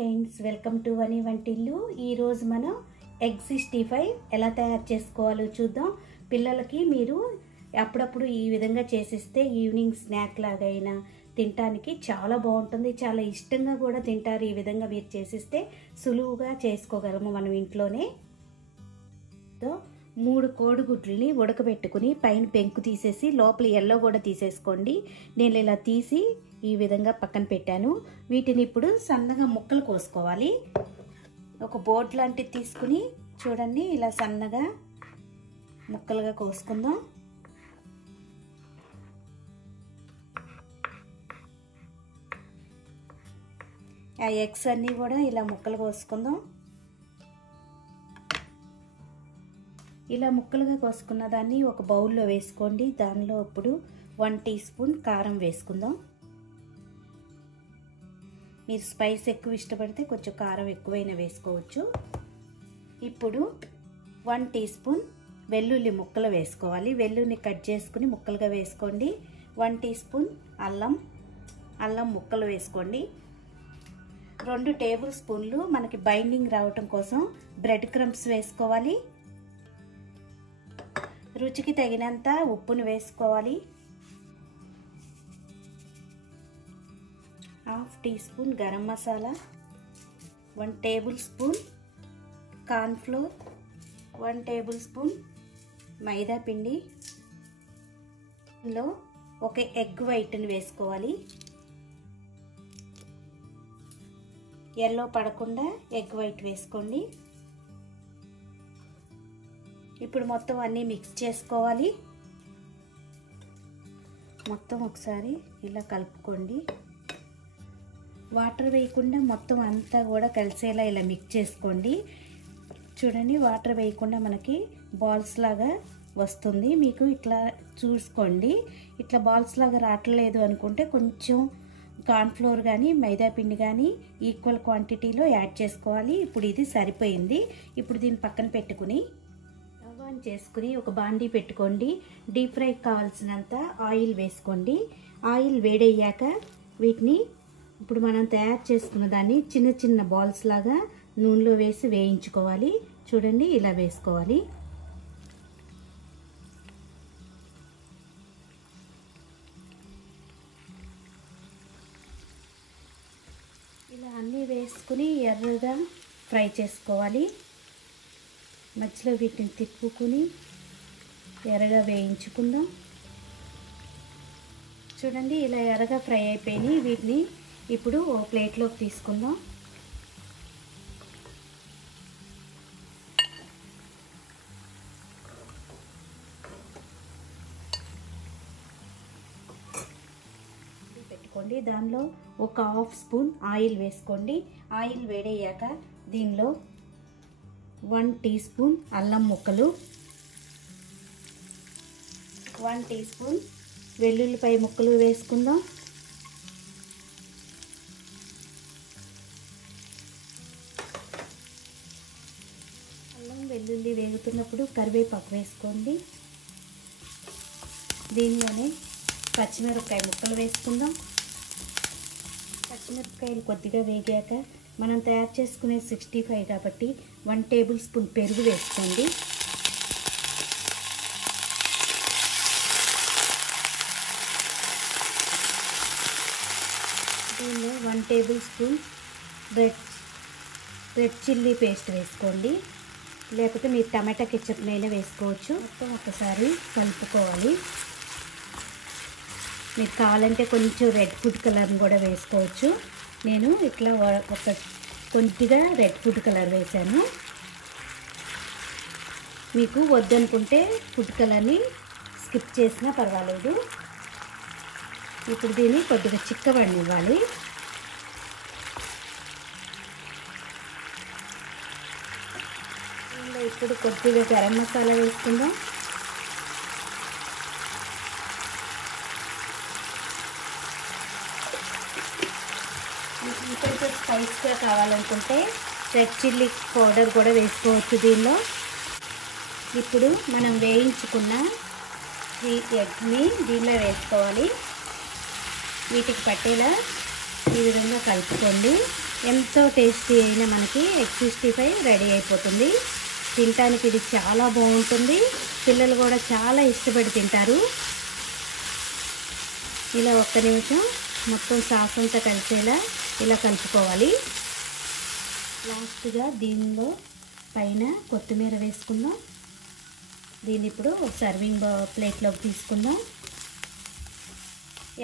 Friends, welcome to వని వంటిల్లు. ఈరోజు మనం ఎగ్ 65 ఎలా తయారు చేసుకోవాలో చూద్దాం. పిల్లలకి మీరు అప్పుడప్పుడు ఈ విధంగా చేసిస్తే ఈవినింగ్ స్నాక్ లాగైనా తినడానికి చాలా బాగుంటుంది. చాలా ఇష్టంగా కూడా తింటారు. ఈ విధంగా మీరు చేసిస్తే సులువుగా చేసుకోగలము మనం ఇంట్లోనే. 3 కోడిగుడ్లని ఉడకబెట్టుకుని పైన పెంకు తీసేసి లోపల ఎల్లో కూడా తీసేసుకోండి. నేను ఇలా తీసి ఈ విధంగా పక్కన పెట్టాను. వీటిని ఇప్పుడు సన్నగా ముక్కలు కోసుకోవాలి. ఒక బోర్డు లాంటిది తీసుకుని చూడండి, ఇలా సన్నగా ముక్కలుగా కోసుకుందాం. ఆ ఎగ్స్ అన్నీ కూడా ఇలా ముక్కలు కోసుకుందాం. ఇలా ముక్కలుగా కోసుకున్న దాన్ని ఒక బౌల్లో వేసుకోండి. దానిలో ఇప్పుడు 1 టీ స్పూన్ కారం వేసుకుందాం. మీరు స్పైస్ ఎక్కువ ఇష్టపడితే కొంచెం కారం ఎక్కువైనా వేసుకోవచ్చు. ఇప్పుడు 1 టీ స్పూన్ వెల్లుల్లి ముక్కలు వేసుకోవాలి. వెల్లుల్లిని కట్ చేసుకుని ముక్కలుగా వేసుకోండి. 1 టీ స్పూన్ అల్లం ముక్కలు వేసుకోండి. 2 టేబుల్ స్పూన్లు మనకి బైండింగ్ రావటం కోసం బ్రెడ్ క్రమ్స్ వేసుకోవాలి. రుచికి తగినంత ఉప్పును వేసుకోవాలి. 1/2 teaspoon garam masala, 1 tablespoon cornflour, 1 tablespoon maida పిండి. ఇందులో ఒక ఎగ్ వైట్ని వేసుకోవాలి. ఎల్లో పడకుండా ఎగ్ వైట్ వేసుకోండి. ఇప్పుడు మొత్తం అన్నీ మిక్స్ చేసుకోవాలి. మొత్తం ఒకసారి ఇలా కలుపుకోండి. వాటర్ వేయకుండా మొత్తం అంతా కూడా కలిసేలా ఇలా మిక్స్ చేసుకోండి. చూడండి, వాటర్ వేయకుండా మనకి బాల్స్ లాగా వస్తుంది. మీకు ఇట్లా చూసుకోండి. ఇట్లా బాల్స్ లాగా రావట్లేదు అనుకుంటే కొంచెం కార్న్ఫ్లోర్ కానీ మైదా పిండి కానీ ఈక్వల్ క్వాంటిటీలో యాడ్ చేసుకోవాలి. ఇప్పుడు ఇది సరిపోయింది. ఇప్పుడు దీన్ని పక్కన పెట్టుకుని చేసుకుని ఒక బాండీ పెట్టుకోండి. డీప్ ఫ్రై కావాల్సినంత ఆయిల్ వేసుకోండి. ఆయిల్ వేడయ్యాక వీటిని ఇప్పుడు మనం తయారు చేసుకున్న దాన్ని చిన్న చిన్న బాల్స్ లాగా నూనెలో వేసి వేయించుకోవాలి. చూడండి, ఇలా వేసుకోవాలి. ఇలా అన్నీ వేసుకుని ఎర్రగా ఫ్రై చేసుకోవాలి. మధ్యలో వీటిని తిప్పుకుని ఎర్రగా వేయించుకుందాం. చూడండి, ఇలా ఎర్రగా ఫ్రై అయిపోయినాయి. వీటిని ఇప్పుడు ఓ ప్లేట్లోకి తీసుకుందాం. పెట్టుకోండి. దానిలో ఒక 1/2 స్పూన్ ఆయిల్ వేసుకోండి. ఆయిల్ వేడయ్యాక దీనిలో 1 టీ స్పూన్ అల్లం ముక్కలు, 1 టీ స్పూన్ వెల్లుల్లిపాయ ముక్కలు వేసుకుందాం. అల్లం వెల్లుల్లి వేగుతున్నప్పుడు కరివేపాకు వేసుకోండి. దీనిలోనే పచ్చిమిరపకాయ ముక్కలు వేసుకుందాం. పచ్చిమిరపకాయలు కొద్దిగా వేగాక మనం తయారు చేసుకునే 65 కాబట్టి 1 టేబుల్ స్పూన్ పెరుగు వేసుకోండి. దీనిలో 1 tablespoon red chilli paste వేసుకోండి. లేకపోతే మీరు టమాటా కెచప్ అయినా వేసుకోవచ్చు. మొత్తం ఒకసారి కలుపుకోవాలి. మీకు కావాలంటే కొంచెం రెడ్ ఫుడ్ కలర్ని కూడా వేసుకోవచ్చు. నేను ఇట్లా ఒక కొద్దిగా రెడ్ ఫుడ్ కలర్ వేసాను. మీకు వద్దనుకుంటే ఫుడ్ కలర్ని స్కిప్ చేసినా పర్వాలేదు. ఇప్పుడు దీన్ని కొద్దిగా చిక్కబడనివ్వాలి. ఇప్పుడు కొద్దిగా గరం మసాలా వేసుకుందాం. ఇంకొంచెం స్పైస్గా కావాలనుకుంటే రెడ్ చిల్లీ పౌడర్ కూడా వేసుకోవచ్చు దీనిలో. ఇప్పుడు మనం వేయించుకున్న ఈ ఎగ్ని దీనిలో వేసుకోవాలి. వీటికి పట్టేలా ఈ విధంగా కలుపుకోండి. ఎంతో టేస్టీ అయిన మనకి ఎగ్ 65 రెడీ అయిపోతుంది. తినడానికి ఇది చాలా బాగుంటుంది. పిల్లలు కూడా చాలా ఇష్టపడి తింటారు. ఇలా ఒక్క నిమిషం మొత్తం సాస్ అంతా కలిసేలా ఇలా కలుపుకోవాలి. లాస్ట్గా దీనిలో పైన కొత్తిమీర వేసుకుందాం. దీన్ని ఇప్పుడు సర్వింగ్ ప్లేట్లోకి తీసుకుందాం.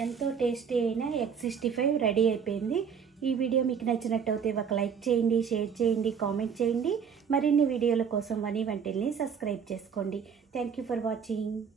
ఎంతో టేస్టీ అయిన ఎగ్ 65 రెడీ అయిపోయింది. ఈ వీడియో మీకు నచ్చినట్టయితే ఒక లైక్ చేయండి, షేర్ చేయండి, కామెంట్ చేయండి. మరిన్ని వీడియోల కోసం వని వంటిల్ని సబ్స్క్రైబ్ చేసుకోండి. Thank you for watching.